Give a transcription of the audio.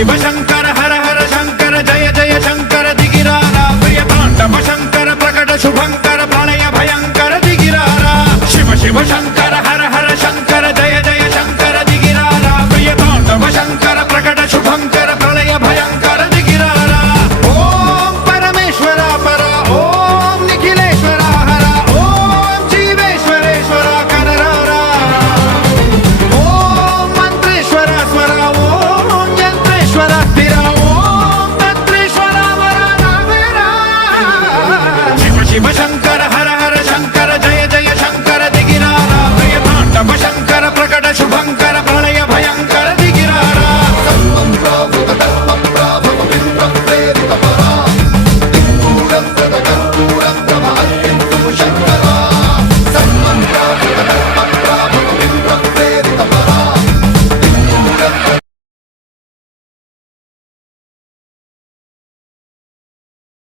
शिव शंकर हर हर शंकर जय जय शंकर दिगिरारा प्रिय तांडव शंकर प्रकट शुभंकर प्रलय भयंकर दिगिरारा शिव शिव शंकर